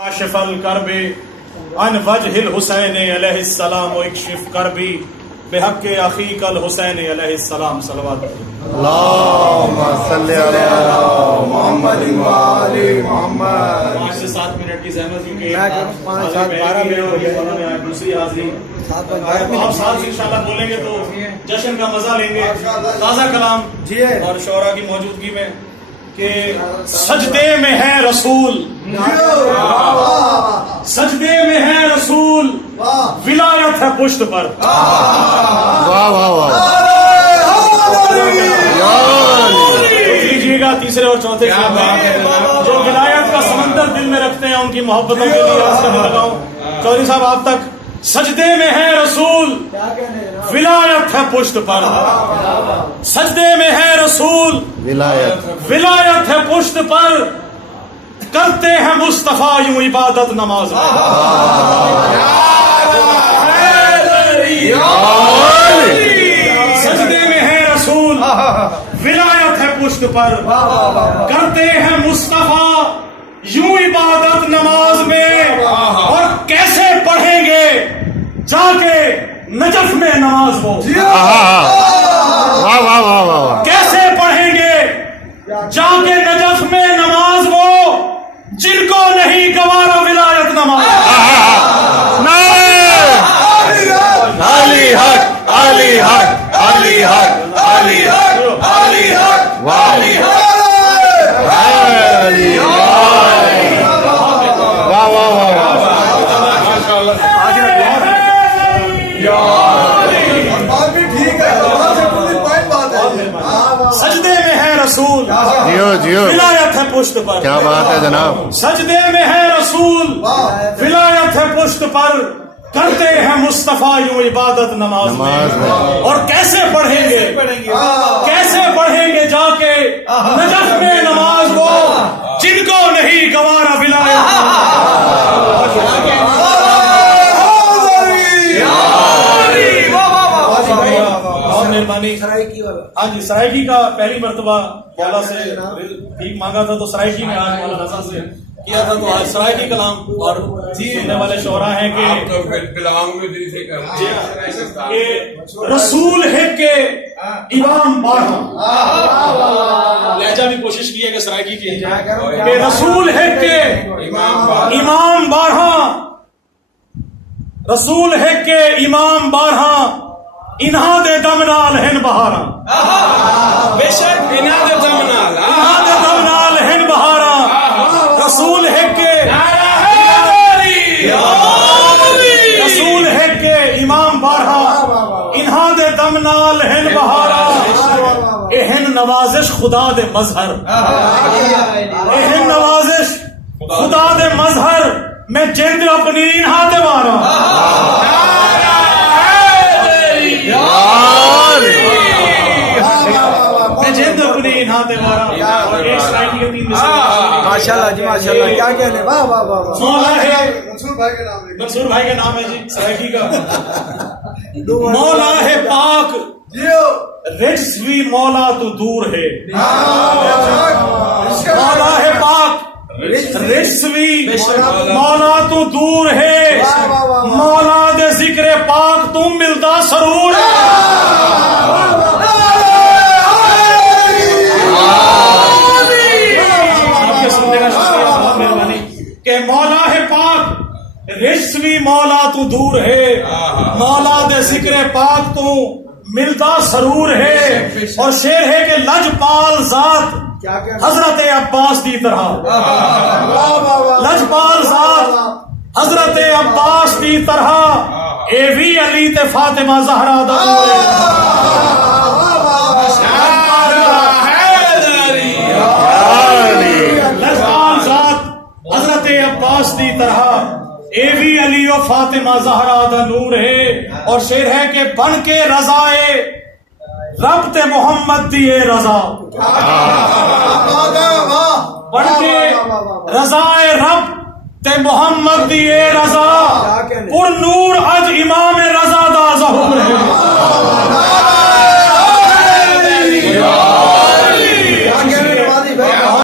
کاشف الکرب عن وجہ الحسین علیہ السلام واکشف کربی بحق اخیک الحسین علیہ السلام صلوات اللہم صلی علی محمد وآل محمد۔ 5 سے 7 منٹ کی زحمت کیونکہ 5 7 12 منٹ ہو گئے، دوسری حاضری آپ ساتھ انشاءاللہ بولیں گے تو جشن کا مزہ لیں گے۔ تازہ کلام اور شعراء کی موجودگی میں کہ سجدے میں ہے رسول، سجدے میں ہے رسول، ولایت ہے پشت پر۔ واہ واہ واہ، لیجیے گا تیسرے اور چوتھے جو ولایت کا سمندر دل میں رکھتے ہیں ان کی محبتوں کے لیے عرض کرنے لگا ہوں چودھری صاحب آپ تک۔ سجدے میں ہے رسول، ولایت ہے پشت پر، سجدے میں ہے رسول، ولایت ہے پشت پر، کرتے ہیں مصطفیٰ یوں عبادت نماز میں۔ سجدے میں ہے رسول، ولایت ہے پشت پر، کرتے ہیں مصطفیٰ یوں عبادت نماز میں، اور کیسے پڑھیں گے جا کے نجف میں نماز وہ، کیسے پڑھیں گے جا کے نجف میں نماز وہ، جن کو نہیں گوارا ولایت نماز۔ علی حق علی حق علی حق علی حق علی حق علی حق، واہ واہ واہ، سجدے میں ہے رسول، جیو جیو، ولایت ہے پشت پر۔ کیا بات ہے جناب۔ سجدے میں ہے رسول، ولایت ہے پشت پر، کرتے ہیں مصطفیٰ یوں عبادت نماز میں، اور کیسے پڑھیں گے، کیسے پڑھیں گے جا کے نجف میں نماز وہ، جن کو نہیں گوارا ولایت۔ بہت مہربانی۔ ہاں جی، سرائیکی کا پہلی مرتبہ مولا سے بھیک مانگا تھا تو سرائیکی میں آج مولا رضا سے کیا تھا، تو آج سرائیکی کلام اور سننے والے شعراء ہیں کہ رسول ہے کہ امام بارہا، لہجہ بھی کوشش کی ہے کہ سرائیکی کی کہ رسول ہے کہ امام بارہا، رسول ہے کہ امام بارہا، انہاں دے دم نال ہن بہاراں، بے شک انہاں دے دم نال ہن بہاراں، رسول ہے کہ رسول ہے کہ امام بارہا، انہاں دے دم نال ہن بہاراں، اے ہن نوازش خدا دے مظہر، اے ہن نوازش خدا دے مظہر، میں جند اپنی انہاں دے وارا، میں جند اپنی انہاں دے وارا۔ ماشاءاللہ جی ماشاءاللہ، کیا کہنے، واہ واہ واہ۔ مولا ہے منصور بھائی کا نام ہے جی سرائیکی کا، مولا ہے پاک رجس بھی مولا تو دور ہے، مولا ہے پاک رجس بھی مولا تو دور ہے، مولا دے ذکر پاک تم ملتا سرور ہے۔ آپ کے سننے کا شکریہ، بہت مہربانی کہ مولا ہے پاک رجس بھی مولا تو دور ہے، مولا دے ذکر پاک تو ملتا سرور ہے، اور شعر ہے کہ لجپال ذات حضرت عباس دی طرح، لجپال ذات حضرت عباس دی طرح، اے وی علی تے فاطمہ زہرا دا لجپال ذات حضرت عباس دی طرح، اے وی علی و فاطمہ زہرا دا نور ہے، اور شعر ہے کہ بن کے رضائے رب تے محمد دی اے رضا، بن کے رضائے رب تے محمد دی اے رضا، پر نور اج امام رضا دا ظہور ہے۔